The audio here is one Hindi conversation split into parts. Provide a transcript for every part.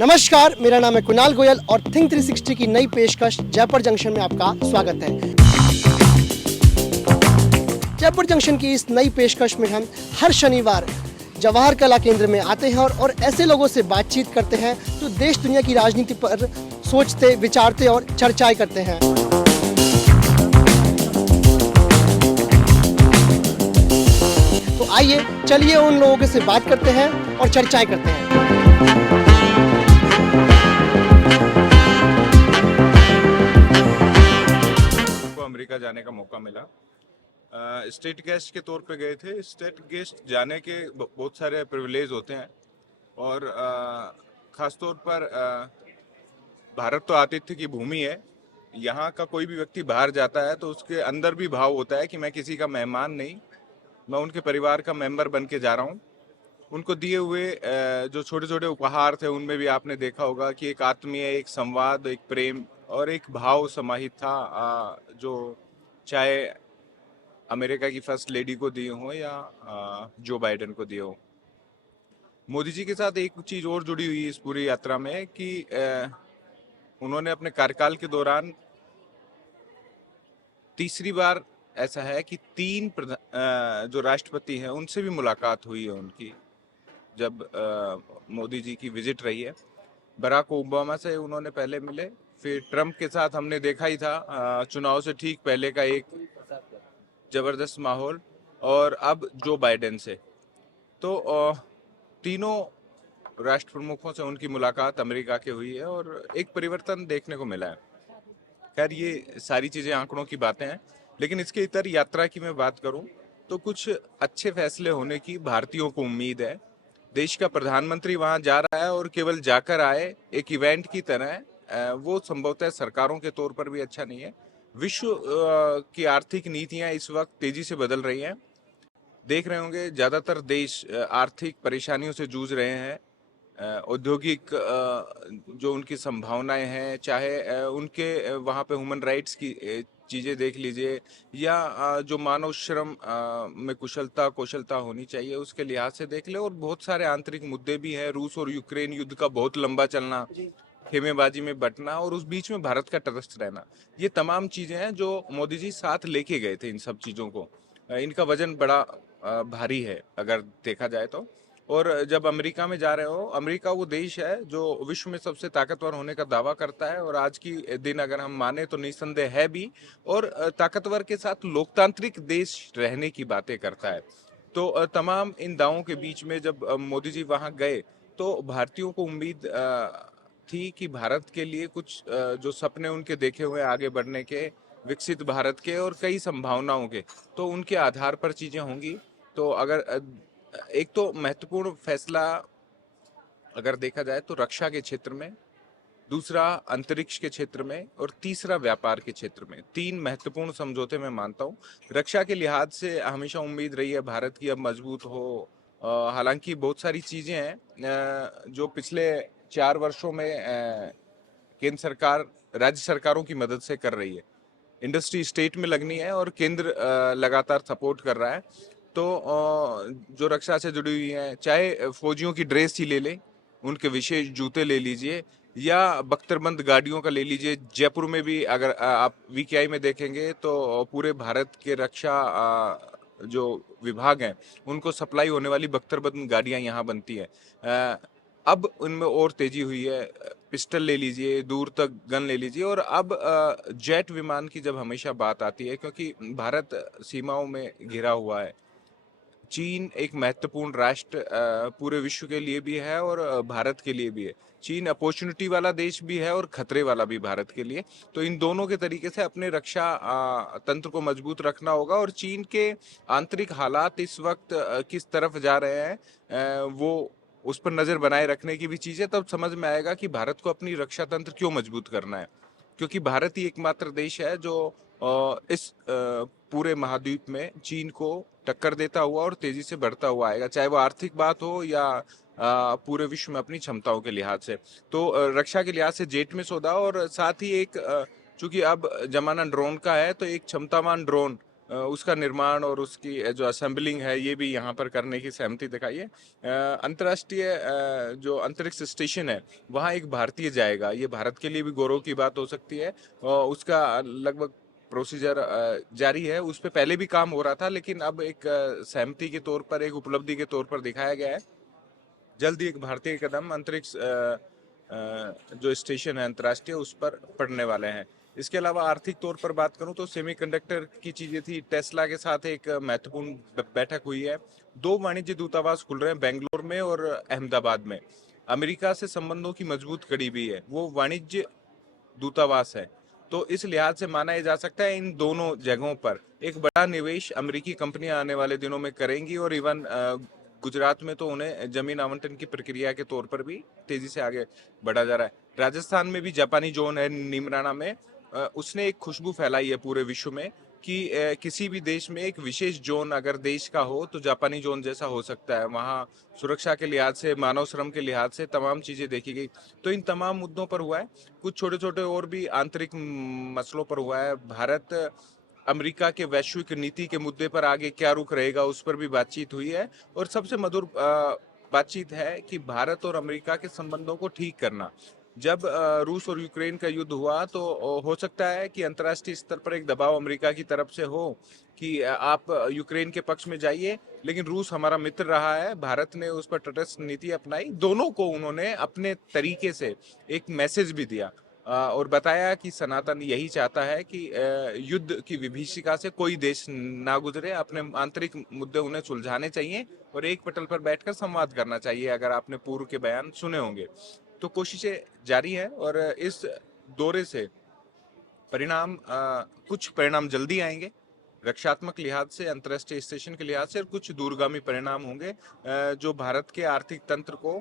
नमस्कार, मेरा नाम है कुणाल गोयल और थिंक 360 की नई पेशकश जयपुर जंक्शन में आपका स्वागत है। जयपुर जंक्शन की इस नई पेशकश में हम हर शनिवार जवाहर कला केंद्र में आते हैं और ऐसे लोगों से बातचीत करते हैं जो देश दुनिया की राजनीति पर सोचते, विचारते और चर्चाएं करते हैं। तो आइए चलिए उन लोगों से बात करते हैं और चर्चाएं करते हैं। अमेरिका जाने का मौका मिला। स्टेट गेस्ट के तौर पे गए थे। स्टेट गेस्ट जाने के बहुत सारे प्रिविलेज होते हैं और ख़ास तौर पर भारत तो आतिथ्य की भूमि है। यहाँ का कोई भी व्यक्ति बाहर जाता है तो उसके अंदर भी भाव होता है कि मैं किसी का मेहमान नहीं, मैं उनके परिवार का मेंबर बन के जा रहा हूँ। उनको दिए हुए जो छोटे छोटे उपहार थे उनमें भी आपने देखा होगा कि एक आत्मीय, एक संवाद, एक प्रेम और एक भाव समाहित था, जो चाहे अमेरिका की फर्स्ट लेडी को दिए हों या जो बाइडेन को दिए हों। मोदी जी के साथ एक चीज़ और जुड़ी हुई इस पूरी यात्रा में कि उन्होंने अपने कार्यकाल के दौरान तीसरी बार ऐसा है कि तीन जो राष्ट्रपति हैं उनसे भी मुलाकात हुई है उनकी, जब मोदी जी की विजिट रही है। बराक ओबामा से उन्होंने पहले मिले, फिर ट्रंप के साथ हमने देखा ही था चुनाव से ठीक पहले का एक जबरदस्त माहौल, और अब जो बाइडेन से। तो तीनों राष्ट्र प्रमुखों से उनकी मुलाकात अमेरिका के हुई है और एक परिवर्तन देखने को मिला है। खैर ये सारी चीज़ें आंकड़ों की बातें हैं, लेकिन इसके इतर यात्रा की मैं बात करूं तो कुछ अच्छे फैसले होने की भारतीयों को उम्मीद है। देश का प्रधानमंत्री वहां जा रहा है और केवल जाकर आए एक इवेंट की तरह, वो संभवतः सरकारों के तौर पर भी अच्छा नहीं है। विश्व की आर्थिक नीतियां इस वक्त तेजी से बदल रही हैं। देख रहे होंगे ज़्यादातर देश आर्थिक परेशानियों से जूझ रहे हैं। औद्योगिक जो उनकी संभावनाएं हैं, चाहे उनके वहाँ पे ह्यूमन राइट्स की चीज़ें देख लीजिए, या जो मानव श्रम में कौशलता होनी चाहिए उसके लिहाज से देख ले, और बहुत सारे आंतरिक मुद्दे भी हैं। रूस और यूक्रेन युद्ध का बहुत लंबा चलना, खेमेबाजी में बंटना और उस बीच में भारत का तटस्थ रहना, ये तमाम चीज़ें हैं जो मोदी जी साथ लेके गए थे। इन सब चीज़ों को, इनका वजन बड़ा भारी है अगर देखा जाए तो। और जब अमेरिका में जा रहे हो, अमेरिका वो देश है जो विश्व में सबसे ताकतवर होने का दावा करता है और आज की दिन अगर हम माने तो निस्संदेह है भी, और ताकतवर के साथ लोकतांत्रिक देश रहने की बातें करता है। तो तमाम इन दावों के बीच में जब मोदी जी वहाँ गए तो भारतीयों को उम्मीद थी कि भारत के लिए कुछ जो सपने उनके देखे हुए आगे बढ़ने के, विकसित भारत के और कई संभावनाओं के, तो उनके आधार पर चीज़ें होंगी। तो अगर एक तो महत्वपूर्ण फैसला अगर देखा जाए तो रक्षा के क्षेत्र में, दूसरा अंतरिक्ष के क्षेत्र में और तीसरा व्यापार के क्षेत्र में, तीन महत्वपूर्ण समझौते मैं मानता हूँ। रक्षा के लिहाज से हमेशा उम्मीद रही है भारत की अब मजबूत हो। हालांकि बहुत सारी चीज़ें हैं जो पिछले 4 वर्षों में केंद्र सरकार राज्य सरकारों की मदद से कर रही है। इंडस्ट्री स्टेट में लगनी है और केंद्र लगातार सपोर्ट कर रहा है। तो जो रक्षा से जुड़ी हुई हैं, चाहे फौजियों की ड्रेस ही ले लें, उनके विशेष जूते ले लीजिए, या बख्तरबंद गाड़ियों का ले लीजिए। जयपुर में भी अगर आप वीकेआई में देखेंगे तो पूरे भारत के रक्षा जो विभाग हैं उनको सप्लाई होने वाली बख्तरबंद गाड़ियां यहाँ बनती हैं। अब उनमें और तेजी हुई है। पिस्टल ले लीजिए, दूर तक गन ले लीजिए, और अब जेट विमान की जब हमेशा बात आती है, क्योंकि भारत सीमाओं में घिरा हुआ है। चीन एक महत्वपूर्ण राष्ट्र पूरे विश्व के लिए भी है और भारत के लिए भी है। चीन अपॉर्चुनिटी वाला देश भी है और खतरे वाला भी भारत के लिए। तो इन दोनों के तरीके से अपने रक्षा तंत्र को मजबूत रखना होगा, और चीन के आंतरिक हालात इस वक्त किस तरफ जा रहे हैं वो उस पर नज़र बनाए रखने की भी चीज़ है। तब समझ में आएगा कि भारत को अपनी रक्षा तंत्र क्यों मजबूत करना है, क्योंकि भारत ही एकमात्र देश है जो इस पूरे महाद्वीप में चीन को टक्कर देता हुआ और तेजी से बढ़ता हुआ आएगा, चाहे वो आर्थिक बात हो या पूरे विश्व में अपनी क्षमताओं के लिहाज से। तो रक्षा के लिहाज से जेट में सौदा, और साथ ही एक चूंकि अब जमाना ड्रोन का है तो एक क्षमतावान ड्रोन उसका निर्माण और उसकी जो असेंबलिंग है ये भी यहाँ पर करने की सहमति दिखाई है। अंतर्राष्ट्रीय जो अंतरिक्ष स्टेशन है वहाँ एक भारतीय जाएगा, ये भारत के लिए भी गौरव की बात हो सकती है। उसका लगभग प्रोसीजर जारी है, उस पर पहले भी काम हो रहा था, लेकिन अब एक सहमति के तौर पर, एक उपलब्धि के तौर पर दिखाया गया है। जल्द ही एक भारतीय कदम अंतरिक्ष जो स्टेशन है अंतर्राष्ट्रीय उस पर पड़ने वाले हैं। इसके अलावा आर्थिक तौर पर बात करूं तो सेमीकंडक्टर की चीजें थी, टेस्ला के साथ एक महत्वपूर्ण बैठक हुई है। 2 वाणिज्य दूतावास खुल रहे हैं बेंगलोर में और अहमदाबाद में। अमेरिका से संबंधों की मजबूत कड़ी भी है, वो वाणिज्य दूतावास है। तो इस लिहाज से माना जा सकता है इन दोनों जगहों पर एक बड़ा निवेश अमेरिकी कंपनियां आने वाले दिनों में करेंगी, और इवन गुजरात में तो उन्हें जमीन आवंटन की प्रक्रिया के तौर पर भी तेजी से आगे बढ़ा जा रहा है। राजस्थान में भी जापानी जोन है नीमराना में, उसने एक खुशबू फैलाई है पूरे विश्व में कि किसी भी देश में एक विशेष जोन अगर देश का हो तो जापानी जोन जैसा हो सकता है। वहाँ सुरक्षा के लिहाज से, मानव श्रम के लिहाज से तमाम चीजें देखी गई। तो इन तमाम मुद्दों पर हुआ है, कुछ छोटे छोटे और भी आंतरिक मसलों पर हुआ है। भारत अमेरिका के वैश्विक नीति के मुद्दे पर आगे क्या रुख रहेगा उस पर भी बातचीत हुई है। और सबसे मधुर बातचीत है कि भारत और अमेरिका के संबंधों को ठीक करना। जब रूस और यूक्रेन का युद्ध हुआ तो हो सकता है कि अंतर्राष्ट्रीय स्तर पर एक दबाव अमेरिका की तरफ से हो कि आप यूक्रेन के पक्ष में जाइए, लेकिन रूस हमारा मित्र रहा है, भारत ने उस पर तटस्थ नीति अपनाई। दोनों को उन्होंने अपने तरीके से एक मैसेज भी दिया और बताया कि सनातन यही चाहता है कि युद्ध की विभीषिका से कोई देश ना गुजरे, अपने आंतरिक मुद्दे उन्हें सुलझाने चाहिए और एक पटल पर बैठकर संवाद करना चाहिए। अगर आपने पूर्व के बयान सुने होंगे तो कोशिशें जारी हैं, और इस दौरे से कुछ परिणाम जल्दी आएंगे रक्षात्मक लिहाज से, अंतर्राष्ट्रीय स्टेशन के लिहाज से, और कुछ दूरगामी परिणाम होंगे जो भारत के आर्थिक तंत्र को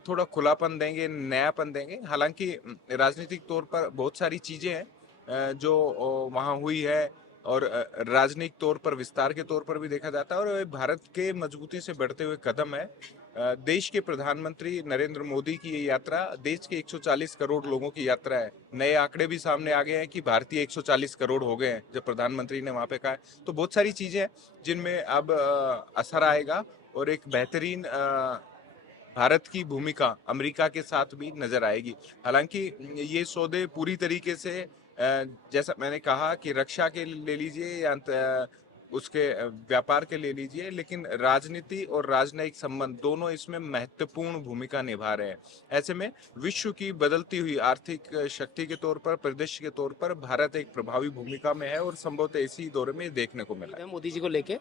थोड़ा खुलापन देंगे, नयापन देंगे। हालांकि राजनीतिक तौर पर बहुत सारी चीजें हैं जो वहाँ हुई है, और राजनीतिक तौर पर, विस्तार के तौर पर भी देखा जाता है, और भारत के मजबूती से बढ़ते हुए कदम है। देश के प्रधानमंत्री नरेंद्र मोदी की ये यात्रा देश के 140 करोड़ लोगों की यात्रा है। नए आंकड़े भी सामने आ गए हैं कि भारतीय 140 करोड़ हो गए हैं जब प्रधानमंत्री ने वहां पे कहा है। तो बहुत सारी चीजें हैं जिनमें अब असर आएगा, और एक बेहतरीन भारत की भूमिका अमेरिका के साथ भी नजर आएगी। हालांकि ये सौदे पूरी तरीके से जैसा मैंने कहा कि रक्षा के ले लीजिए या उसके व्यापार के ले लीजिए, लेकिन राजनीति और राजनयिक संबंध दोनों इसमें महत्वपूर्ण भूमिका निभा रहे हैं। ऐसे में विश्व की बदलती हुई आर्थिक शक्ति के तौर पर, परिदृश्य के तौर पर भारत एक प्रभावी भूमिका में है, और संभवतः इसी दौरे में देखने को मिला है। मोदी जी को लेके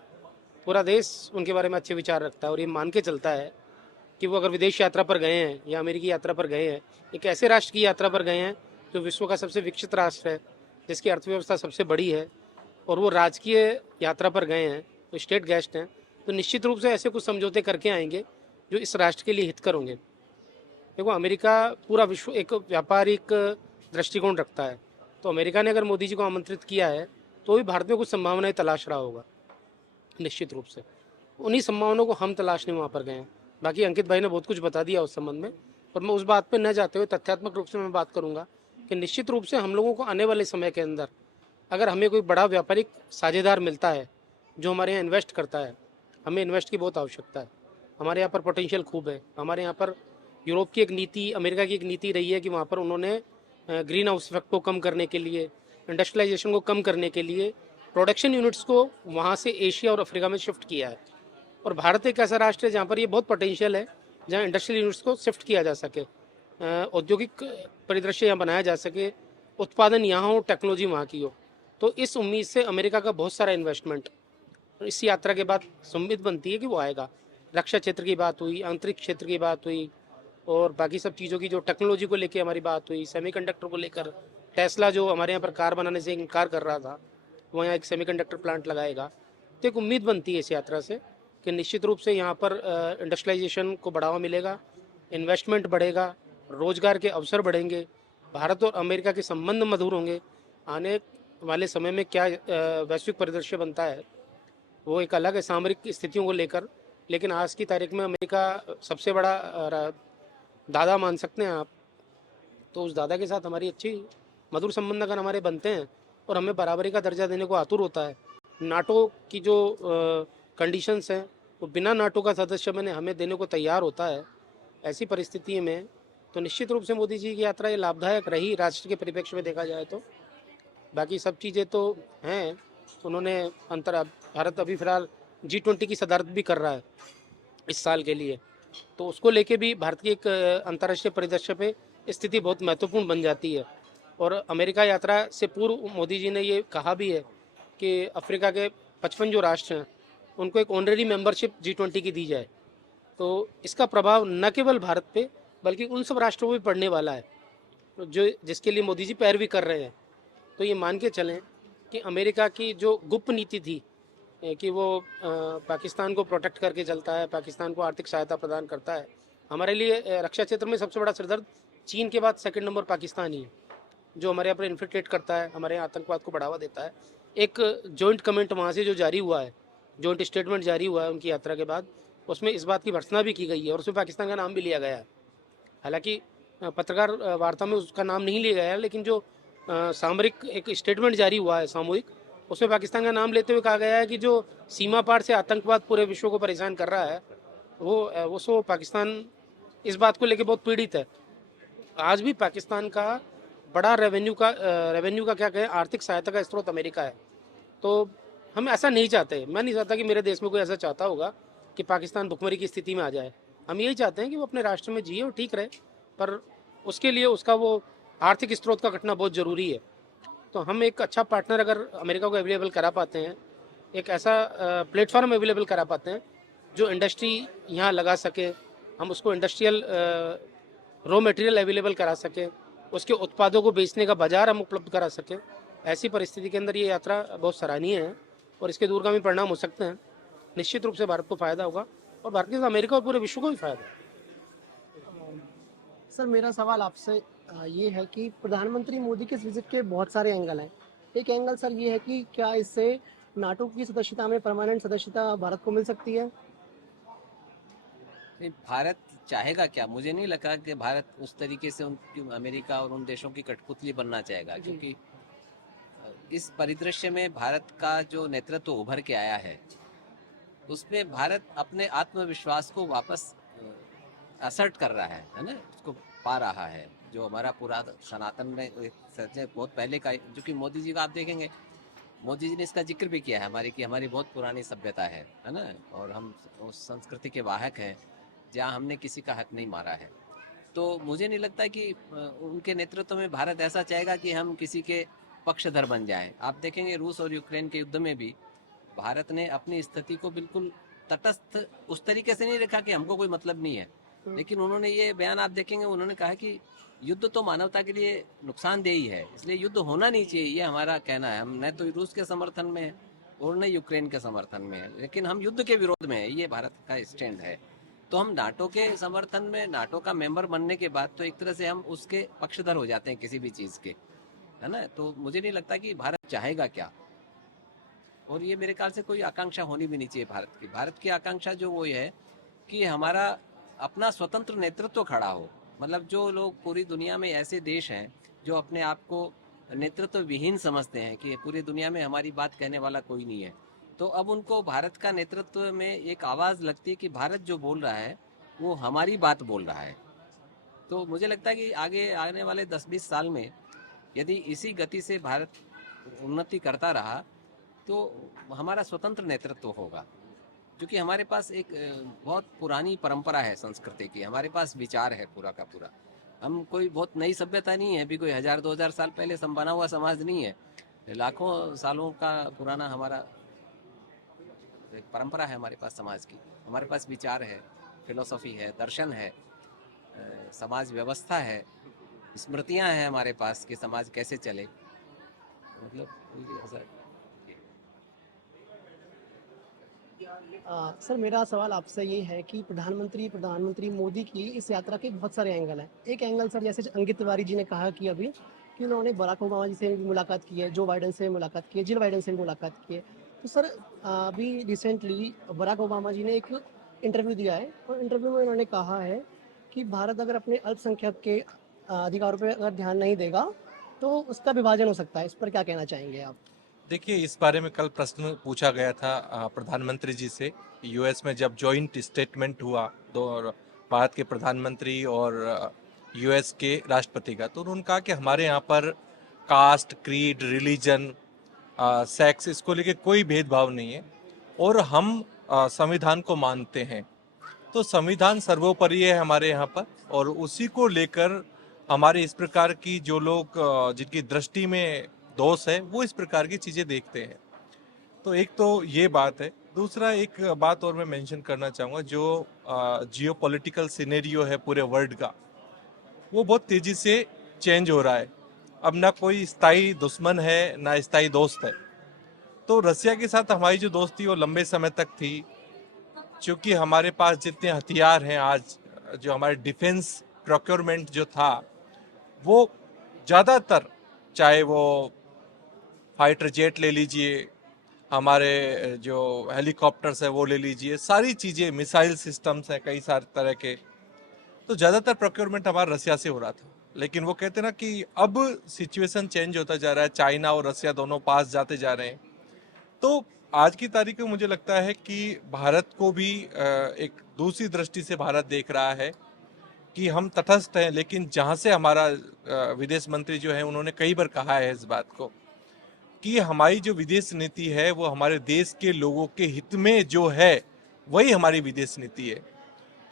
पूरा देश उनके बारे में अच्छे विचार रखता है, और ये मान के चलता है कि वो अगर विदेश यात्रा पर गए हैं या अमेरिकी यात्रा पर गए हैं, एक ऐसे राष्ट्र की यात्रा पर गए हैं जो विश्व का सबसे विकसित राष्ट्र है, जिसकी अर्थव्यवस्था सबसे बड़ी है, और वो राजकीय यात्रा पर गए हैं, तो स्टेट गेस्ट हैं, तो निश्चित रूप से ऐसे कुछ समझौते करके आएंगे जो इस राष्ट्र के लिए हितकर होंगे। देखो, अमेरिका पूरा विश्व एक व्यापारिक दृष्टिकोण रखता है, तो अमेरिका ने अगर मोदी जी को आमंत्रित किया है तो भी भारत में कुछ संभावनाएं तलाश रहा होगा निश्चित रूप से। उन्हीं संभावनाओं को हम तलाशने वहाँ पर गए हैं। बाकी अंकित भाई ने बहुत कुछ बता दिया उस संबंध में, और मैं उस बात पर न जाते हुए तथ्यात्मक रूप से मैं बात करूँगा कि निश्चित रूप से हम लोगों को आने वाले समय के अंदर अगर हमें कोई बड़ा व्यापारिक साझेदार मिलता है जो हमारे यहाँ इन्वेस्ट करता है, हमें इन्वेस्ट की बहुत आवश्यकता है। हमारे यहाँ पर पोटेंशियल खूब है। हमारे यहाँ पर यूरोप की एक नीति, अमेरिका की एक नीति रही है कि वहाँ पर उन्होंने ग्रीन हाउस इफेक्ट को कम करने के लिए, इंडस्ट्रियलाइजेशन को कम करने के लिए प्रोडक्शन यूनिट्स को वहाँ से एशिया और अफ्रीका में शिफ्ट किया है। और भारत एक ऐसा राष्ट्र है जहाँ पर ये बहुत पोटेंशियल है, जहाँ इंडस्ट्रियल यूनिट्स को शिफ्ट किया जा सके, औद्योगिक परिदृश्य यहाँ बनाया जा सके, उत्पादन यहाँ हो, टेक्नोलॉजी वहाँ की हो। तो इस उम्मीद से अमेरिका का बहुत सारा इन्वेस्टमेंट इस यात्रा के बाद उम्मीद बनती है कि वो आएगा। रक्षा क्षेत्र की बात हुई, आंतरिक क्षेत्र की बात हुई, और बाकी सब चीज़ों की जो टेक्नोलॉजी को लेकर हमारी बात हुई, सेमीकंडक्टर को लेकर टेस्ला जो हमारे यहाँ पर कार बनाने से इनकार कर रहा था, वो यहाँ एक सेमीकंडक्टर प्लांट लगाएगा। तो एक उम्मीद बनती है इस यात्रा से कि निश्चित रूप से यहाँ पर इंडस्ट्रियलाइजेशन को बढ़ावा मिलेगा, इन्वेस्टमेंट बढ़ेगा, रोजगार के अवसर बढ़ेंगे, भारत और अमेरिका के संबंध मधुर होंगे। आने वाले समय में क्या वैश्विक परिदृश्य बनता है वो एक अलग है सामरिक स्थितियों को लेकर, लेकिन आज की तारीख में अमेरिका सबसे बड़ा दादा मान सकते हैं आप। तो उस दादा के साथ हमारी अच्छी मधुर संबंध अगर हमारे बनते हैं और हमें बराबरी का दर्जा देने को आतुर होता है नाटो की जो कंडीशंस हैं वो बिना नाटो का सदस्य बने हमें देने को तैयार होता है, ऐसी परिस्थिति में तो निश्चित रूप से मोदी जी की यात्रा ये लाभदायक रही राष्ट्र के परिप्रेक्ष्य में देखा जाए तो। बाकी सब चीज़ें तो हैं, उन्होंने भारत अभी फिलहाल G20 की सदारत भी कर रहा है इस साल के लिए, तो उसको लेके भी भारत की एक अंतर्राष्ट्रीय परिदृश्य पे स्थिति बहुत महत्वपूर्ण बन जाती है। और अमेरिका यात्रा से पूर्व मोदी जी ने ये कहा भी है कि अफ्रीका के 55 जो राष्ट्र हैं उनको एक ऑनरेरी मेंबरशिप G20 की दी जाए, तो इसका प्रभाव न केवल भारत पे बल्कि उन सब राष्ट्रों पर भी पड़ने वाला है जो जिसके लिए मोदी जी पैरवी कर रहे हैं। तो ये मान के चलें कि अमेरिका की जो गुप्त नीति थी कि वो पाकिस्तान को प्रोटेक्ट करके चलता है, पाकिस्तान को आर्थिक सहायता प्रदान करता है, हमारे लिए रक्षा क्षेत्र में सबसे बड़ा सिरदर्द चीन के बाद सेकंड नंबर पाकिस्तान ही है, जो हमारे यहाँ पर इन्फिल्ट्रेट करता है, हमारे यहाँ आतंकवाद को बढ़ावा देता है। एक जॉइंट कमेंट वहाँ से जो जारी हुआ है, जॉइंट स्टेटमेंट जारी हुआ है उनकी यात्रा के बाद, उसमें इस बात की भर्त्सना भी की गई है और उसमें पाकिस्तान का नाम भी लिया गया है। हालांकि पत्रकार वार्ता में उसका नाम नहीं लिया गया है, लेकिन जो सामरिक एक स्टेटमेंट जारी हुआ है सामूहिक, उसमें पाकिस्तान का नाम लेते हुए कहा गया है कि जो सीमा पार से आतंकवाद पूरे विश्व को परेशान कर रहा है वो पाकिस्तान इस बात को लेकर बहुत पीड़ित है। आज भी पाकिस्तान का बड़ा रेवेन्यू का क्या कहें, आर्थिक सहायता का स्रोत अमेरिका है। तो हम ऐसा नहीं चाहते, मैं नहीं चाहता कि मेरे देश में कोई ऐसा चाहता होगा कि पाकिस्तान भुखमरी की स्थिति में आ जाए। हम यही चाहते हैं कि वो अपने राष्ट्र में जिए और ठीक रहे, पर उसके लिए उसका वो आर्थिक स्रोत का घटना बहुत ज़रूरी है। तो हम एक अच्छा पार्टनर अगर अमेरिका को अवेलेबल करा पाते हैं, एक ऐसा प्लेटफॉर्म अवेलेबल करा पाते हैं जो इंडस्ट्री यहाँ लगा सके, हम उसको इंडस्ट्रियल रॉ मटेरियल अवेलेबल करा सके, उसके उत्पादों को बेचने का बाज़ार हम उपलब्ध करा सके, ऐसी परिस्थिति के अंदर ये यात्रा बहुत सराहनीय है और इसके दूरगामी परिणाम हो सकते हैं। निश्चित रूप से भारत को फ़ायदा होगा और भारत के साथ अमेरिका और पूरे विश्व को भी फ़ायदा है। सर मेरा सवाल आपसे ये है कि प्रधानमंत्री मोदी के इस विजिट के बहुत सारे एंगल हैं। एक एंगल सर ये है कि क्या इससे नाटो की सदस्यता में परमानेंट सदस्यता भारत को मिल सकती है? नहीं, भारत चाहेगा क्या? मुझे नहीं लगा कि भारत उस तरीके से अमेरिका और उन देशों की कठपुतली बनना चाहेगा, क्योंकि इस परिदृश्य में भारत का जो नेतृत्व उभर के आया है उसमें भारत अपने आत्मविश्वास को वापस असर्ट कर रहा है ना, उसको पा रहा है। जो हमारा पूरा सनातन में बहुत पहले का, जो कि मोदी जी का आप देखेंगे, मोदी जी ने इसका जिक्र भी किया है हमारी बहुत पुरानी सभ्यता है ना, और हम उस संस्कृति के वाहक हैं जहाँ हमने किसी का हक नहीं मारा है। तो मुझे नहीं लगता कि उनके नेतृत्व में भारत ऐसा चाहेगा कि हम किसी के पक्षधर बन जाएं। आप देखेंगे रूस और यूक्रेन के युद्ध में भी भारत ने अपनी स्थिति को बिल्कुल तटस्थ उस तरीके से नहीं रखा कि हमको कोई मतलब नहीं है, लेकिन उन्होंने ये बयान आप देखेंगे, उन्होंने कहा कि युद्ध तो मानवता के लिए नुकसानदेही है, इसलिए युद्ध होना नहीं चाहिए, ये हमारा कहना है। हम न तो रूस के समर्थन में है और न यूक्रेन के समर्थन में है, लेकिन हम युद्ध के विरोध में है, ये भारत का स्टैंड है। तो हम नाटो के समर्थन में, नाटो का मेंबर बनने के बाद तो एक तरह से हम उसके पक्षधर हो जाते हैं किसी भी चीज़ के, है ना। तो मुझे नहीं लगता कि भारत चाहेगा क्या, और ये मेरे ख्याल से कोई आकांक्षा होनी भी नहीं चाहिए भारत की। भारत की आकांक्षा जो वो ये है कि हमारा अपना स्वतंत्र नेतृत्व खड़ा हो। मतलब जो लोग पूरी दुनिया में ऐसे देश हैं जो अपने आप को नेतृत्व विहीन समझते हैं कि पूरी दुनिया में हमारी बात कहने वाला कोई नहीं है, तो अब उनको भारत का नेतृत्व में एक आवाज़ लगती है कि भारत जो बोल रहा है वो हमारी बात बोल रहा है। तो मुझे लगता है कि आगे आने वाले 10-20 साल में यदि इसी गति से भारत उन्नति करता रहा तो हमारा स्वतंत्र नेतृत्व होगा, क्योंकि हमारे पास एक बहुत पुरानी परंपरा है संस्कृति की, हमारे पास विचार है पूरा का पूरा। हम कोई बहुत नई सभ्यता नहीं है, अभी कोई 1000-2000 साल पहले बना हुआ समाज नहीं है, लाखों सालों का पुराना हमारा एक परंपरा है हमारे पास समाज की। हमारे पास विचार है, फिलोसफी है, दर्शन है, समाज व्यवस्था है, स्मृतियाँ हैं हमारे पास कि समाज कैसे चले। मतलब सर मेरा सवाल आपसे ये है कि प्रधानमंत्री मोदी की इस यात्रा के बहुत सारे एंगल हैं। एक एंगल सर जैसे अंकित तिवारी जी ने कहा कि अभी कि उन्होंने बराक ओबामा जी से भी मुलाकात की है, जो बाइडन से मुलाकात की है, जिल बाइडन से भी मुलाकात की है। तो सर अभी रिसेंटली बराक ओबामा जी ने एक इंटरव्यू दिया है और इंटरव्यू में उन्होंने कहा है कि भारत अगर अपने अल्पसंख्यक के अधिकारों पर अगर ध्यान नहीं देगा तो उसका विभाजन हो सकता है। इस पर क्या कहना चाहेंगे आप? देखिए, इस बारे में कल प्रश्न पूछा गया था प्रधानमंत्री जी से। यूएस में जब जॉइंट स्टेटमेंट हुआ दो भारत के प्रधानमंत्री और यूएस के राष्ट्रपति का, तो उन्होंने कहा कि हमारे यहाँ पर कास्ट, क्रीड, रिलीजन, सेक्स, इसको लेके कोई भेदभाव नहीं है और हम संविधान को मानते हैं। तो संविधान सर्वोपरि है हमारे यहाँ पर, और उसी को लेकर हमारे इस प्रकार की जो लोग जिनकी दृष्टि में दोष है, वो इस प्रकार की चीज़ें देखते हैं। तो एक तो ये बात है। दूसरा एक बात और मैं मेंशन करना चाहूँगा, जो जियोपॉलिटिकल सिनेरियो है पूरे वर्ल्ड का, वो बहुत तेज़ी से चेंज हो रहा है। अब ना कोई स्थायी दुश्मन है ना स्थायी दोस्त है। तो रसिया के साथ हमारी जो दोस्ती वो लंबे समय तक थी, क्योंकि हमारे पास जितने हथियार हैं आज, जो हमारे डिफेंस प्रोक्योरमेंट जो था, वो ज़्यादातर, चाहे वो फाइटर जेट ले लीजिए, हमारे जो हेलीकॉप्टर्स है वो ले लीजिए, सारी चीज़ें, मिसाइल सिस्टम्स हैं कई सारे तरह के, तो ज़्यादातर प्रोक्योरमेंट हमारा रसिया से हो रहा था। लेकिन वो कहते हैं ना कि अब सिचुएशन चेंज होता जा रहा है, चाइना और रसिया दोनों पास जाते जा रहे हैं। तो आज की तारीख में मुझे लगता है कि भारत को भी एक दूसरी दृष्टि से भारत देख रहा है कि हम तटस्थ हैं, लेकिन जहाँ से हमारा विदेश मंत्री जो है उन्होंने कई बार कहा है इस बात को कि हमारी जो विदेश नीति है वो हमारे देश के लोगों के हित में जो है वही हमारी विदेश नीति है।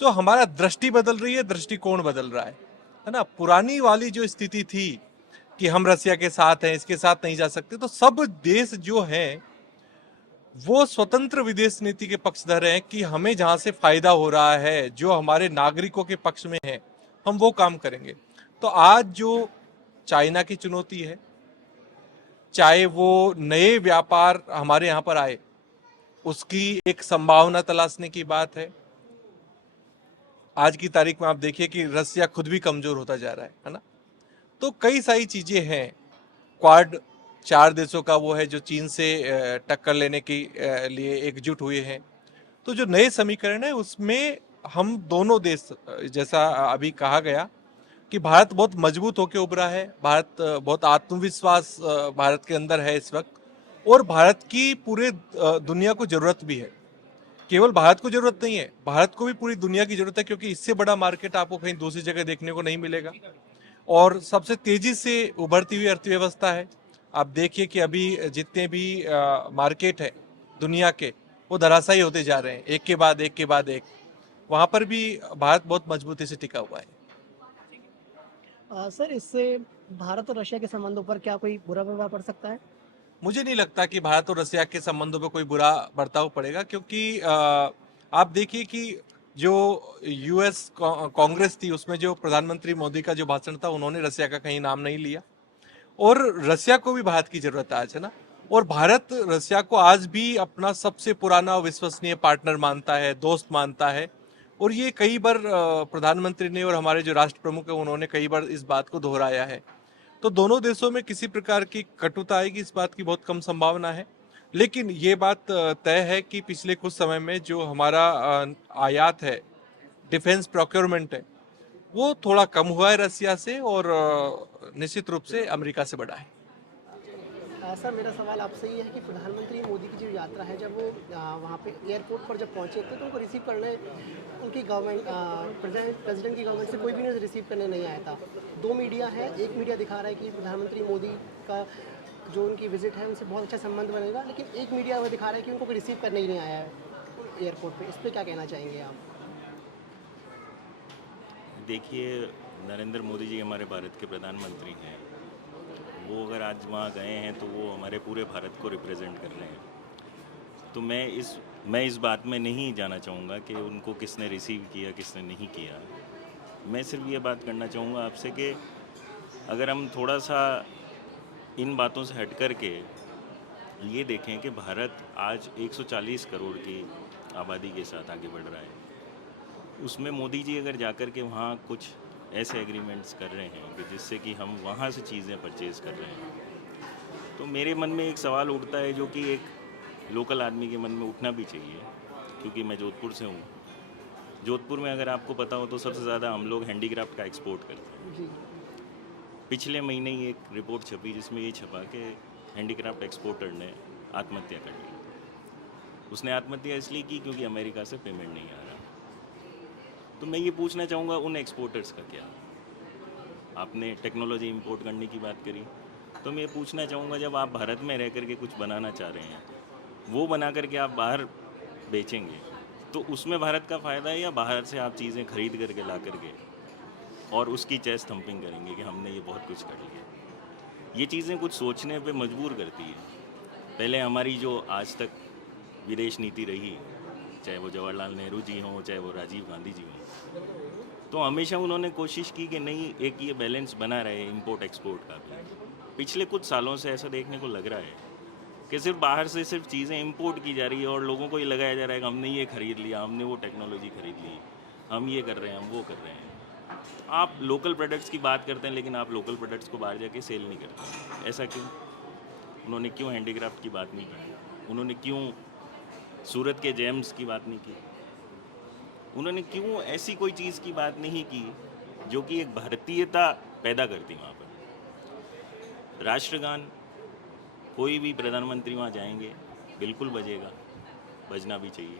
तो हमारा दृष्टि बदल रही है, दृष्टिकोण बदल रहा है ना। पुरानी वाली जो स्थिति थी कि हम रसिया के साथ हैं, इसके साथ नहीं जा सकते, तो सब देश जो हैं वो स्वतंत्र विदेश नीति के पक्षधर हैं कि हमें जहां से फायदा हो रहा है, जो हमारे नागरिकों के पक्ष में है, हम वो काम करेंगे। तो आज जो चाइना की चुनौती है, चाहे वो नए व्यापार हमारे यहाँ पर आए, उसकी एक संभावना तलाशने की बात है। आज की तारीख में आप देखिए कि रसिया खुद भी कमजोर होता जा रहा है ना। तो कई सारी चीजें हैं। क्वाड 4 देशों का वो है जो चीन से टक्कर लेने के लिए एकजुट हुए हैं। तो जो नए समीकरण है उसमें हम दोनों देश, जैसा अभी कहा गया कि भारत बहुत मजबूत होकर उभरा है, भारत बहुत आत्मविश्वास भारत के अंदर है इस वक्त, और भारत की पूरे दुनिया को जरूरत भी है। केवल भारत को जरूरत नहीं है, भारत को भी पूरी दुनिया की जरूरत है, क्योंकि इससे बड़ा मार्केट आपको कहीं दूसरी जगह देखने को नहीं मिलेगा और सबसे तेजी से उभरती हुई अर्थव्यवस्था है। आप देखिए कि अभी जितने भी मार्केट है दुनिया के, वो धराशायी होते जा रहे हैं, एक के बाद एक के बाद एक। वहाँ पर भी भारत बहुत मजबूती से टिका हुआ है। सर, इससे भारत और रशिया के संबंधों पर क्या कोई बुरा प्रभाव पड़ सकता है? मुझे नहीं लगता कि भारत और रसिया के संबंधों पर कोई बुरा बर्ताव पड़ेगा, क्योंकि आप देखिए कि जो यूएस कांग्रेस थी, उसमें जो प्रधानमंत्री मोदी का जो भाषण था, उन्होंने रसिया का कहीं नाम नहीं लिया, और रसिया को भी भारत की जरूरत है आज, है ना। और भारत रसिया को आज भी अपना सबसे पुराना और विश्वसनीय पार्टनर मानता है, दोस्त मानता है, और ये कई बार प्रधानमंत्री ने और हमारे जो राष्ट्र प्रमुख है उन्होंने कई बार इस बात को दोहराया है। तो दोनों देशों में किसी प्रकार की कटुता आएगी, इस बात की बहुत कम संभावना है। लेकिन ये बात तय है कि पिछले कुछ समय में जो हमारा आयात है, डिफेंस प्रोक्योरमेंट है, वो थोड़ा कम हुआ है रसिया से, और निश्चित रूप से अमेरिका से बढ़ा है। सर, मेरा सवाल आपसे ये है कि प्रधानमंत्री मोदी की जो यात्रा है, जब वो वहाँ पे एयरपोर्ट पर जब पहुँचे थे तो उनको रिसीव करने उनकी गवर्नमेंट, प्रेसिडेंट की गवर्नमेंट से कोई भी रिसीव करने नहीं आया था। 2 मीडिया है, एक मीडिया दिखा रहा है कि प्रधानमंत्री मोदी का जो उनकी विजिट है उनसे बहुत अच्छा संबंध बनेगा, लेकिन एक मीडिया वो दिखा रहा है कि उनको कोई रिसीव करने ही नहीं आया है एयरपोर्ट पर। इस पर क्या कहना चाहेंगे आप? देखिए, नरेंद्र मोदी जी हमारे भारत के प्रधानमंत्री हैं। वो अगर आज वहाँ गए हैं तो वो हमारे पूरे भारत को रिप्रेजेंट कर रहे हैं। तो मैं इस बात में नहीं जाना चाहूँगा कि उनको किसने रिसीव किया किसने नहीं किया। मैं सिर्फ ये बात करना चाहूँगा आपसे कि अगर हम थोड़ा सा इन बातों से हट कर के ये देखें कि भारत आज 140 करोड़ की आबादी के साथ आगे बढ़ रहा है, उसमें मोदी जी अगर जाकर के वहाँ कुछ ऐसे एग्रीमेंट्स कर रहे हैं कि जिससे कि हम वहाँ से चीज़ें परचेज़ कर रहे हैं, तो मेरे मन में एक सवाल उठता है जो कि एक लोकल आदमी के मन में उठना भी चाहिए, क्योंकि मैं जोधपुर से हूँ। जोधपुर में अगर आपको पता हो तो सबसे ज़्यादा हम लोग हैंडीक्राफ्ट का एक्सपोर्ट करते हैं। पिछले महीने ही एक रिपोर्ट छपी जिसमें ये छपा कि हैंडीक्राफ्ट एक्सपोर्टर ने आत्महत्या कर ली। उसने आत्महत्या इसलिए की क्योंकि अमेरिका से पेमेंट नहीं आ रहा। तो मैं ये पूछना चाहूँगा उन एक्सपोर्टर्स का क्या। आपने टेक्नोलॉजी इंपोर्ट करने की बात करी, तो मैं ये पूछना चाहूँगा जब आप भारत में रह करके कुछ बनाना चाह रहे हैं, वो बना करके आप बाहर बेचेंगे, तो उसमें भारत का फ़ायदा है, या बाहर से आप चीज़ें खरीद करके ला करके और उसकी चेस्ट थम्पिंग करेंगे कि हमने ये बहुत कुछ कर लिया। ये चीज़ें कुछ सोचने पे मजबूर करती है। पहले हमारी जो आज तक विदेश नीति रही, चाहे वो जवाहरलाल नेहरू जी हों, चाहे वो राजीव गांधी जी हों, तो हमेशा उन्होंने कोशिश की कि नहीं, एक ये बैलेंस बना रहे इंपोर्ट एक्सपोर्ट का भी। पिछले कुछ सालों से ऐसा देखने को लग रहा है कि सिर्फ बाहर से सिर्फ चीज़ें इंपोर्ट की जा रही है और लोगों को ये लगाया जा रहा है कि हमने ये खरीद लिया, हमने वो टेक्नोलॉजी खरीद ली, हम ये कर रहे हैं, हम वो कर रहे हैं। आप लोकल प्रोडक्ट्स की बात करते हैं, लेकिन आप लोकल प्रोडक्ट्स को बाहर जाके सेल नहीं करते। ऐसा क्यों? उन्होंने क्यों हैंडीक्राफ्ट की बात नहीं की? उन्होंने क्यों सूरत के जेम्स की बात नहीं की? उन्होंने क्यों ऐसी कोई चीज़ की बात नहीं की जो कि एक भारतीयता पैदा करती वहाँ पर? राष्ट्रगान कोई भी प्रधानमंत्री वहाँ जाएंगे बिल्कुल बजेगा, बजना भी चाहिए।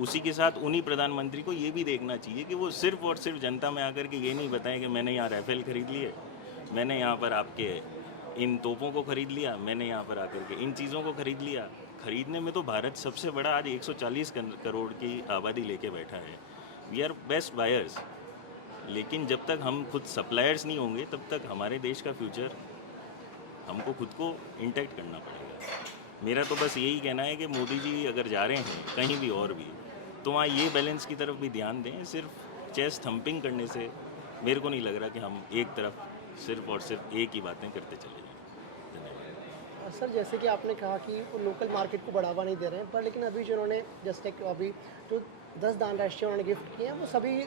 उसी के साथ उन्हीं प्रधानमंत्री को ये भी देखना चाहिए कि वो सिर्फ और सिर्फ जनता में आकर के ये नहीं बताएं कि मैंने यहाँ राइफल खरीद लिए, मैंने यहाँ पर आपके इन तोपों को खरीद लिया, मैंने यहाँ पर आकर के इन चीज़ों को खरीद लिया। खरीदने में तो भारत सबसे बड़ा आज 140 करोड़ की आबादी लेके बैठा है। We are best buyers. लेकिन जब तक हम खुद सप्लायर्स नहीं होंगे, तब तक हमारे देश का फ्यूचर हमको खुद को इंटैक्ट करना पड़ेगा। मेरा तो बस यही कहना है कि मोदी जी अगर जा रहे हैं कहीं भी और भी, तो वहाँ ये बैलेंस की तरफ भी ध्यान दें। सिर्फ चेस्ट थम्पिंग करने से मेरे को नहीं लग रहा कि हम एक तरफ सिर्फ और सिर्फ एक ही बातें करते चले जाएं। धन्यवाद। सर, जैसे कि आपने कहा कि वो लोकल मार्केट को बढ़ावा नहीं दे रहे हैं, पर लेकिन अभी जो उन्होंने जस्ट एक अभी जो 10 दान राष्ट्रीय उन्होंने गिफ्ट किए हैं, वो सभी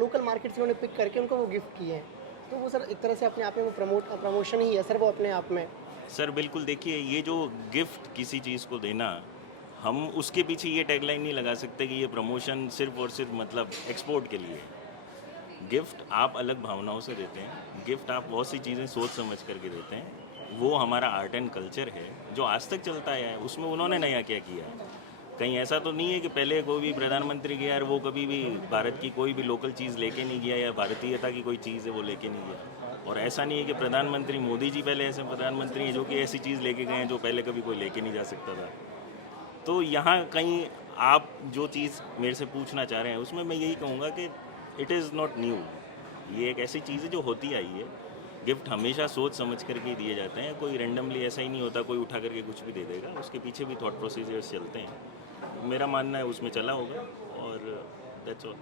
लोकल मार्केट से उन्होंने पिक करके उनको वो गिफ्ट किए हैं। तो वो सर एक तरह से अपने आप में वो प्रमोशन ही है सर, वो अपने आप में। सर बिल्कुल, देखिए ये जो गिफ्ट किसी चीज़ को देना, हम उसके पीछे ये टैगलाइन नहीं लगा सकते कि ये प्रमोशन सिर्फ और सिर्फ मतलब एक्सपोर्ट के लिए। गिफ्ट आप अलग भावनाओं से देते हैं, गिफ्ट आप बहुत सी चीज़ें सोच समझ करके देते हैं। वो हमारा आर्ट एंड कल्चर है जो आज तक चलता है, उसमें उन्होंने नया क्या किया। कहीं ऐसा तो नहीं है कि पहले कोई भी प्रधानमंत्री गया और वो कभी भी भारत की कोई भी लोकल चीज़ लेके नहीं गया, या भारतीयता की कोई चीज़ है वो लेके नहीं गया। और ऐसा नहीं है कि प्रधानमंत्री मोदी जी पहले ऐसे प्रधानमंत्री हैं जो कि ऐसी चीज़ लेके गए हैं जो पहले कभी कोई लेके नहीं जा सकता था। तो यहाँ कहीं आप जो चीज़ मेरे से पूछना चाह रहे हैं, उसमें मैं यही कहूँगा कि इट इज़ नॉट न्यू। ये एक ऐसी चीज़ है जो होती आई है। गिफ्ट हमेशा सोच समझ करके दिए जाते हैं, कोई रैंडमली ऐसा ही नहीं होता कोई उठा करके कुछ भी दे देगा। उसके पीछे भी थॉट प्रोसीजर्स चलते हैं। मेरा मानना है उसमें चला होगा, और दैट्स ऑल।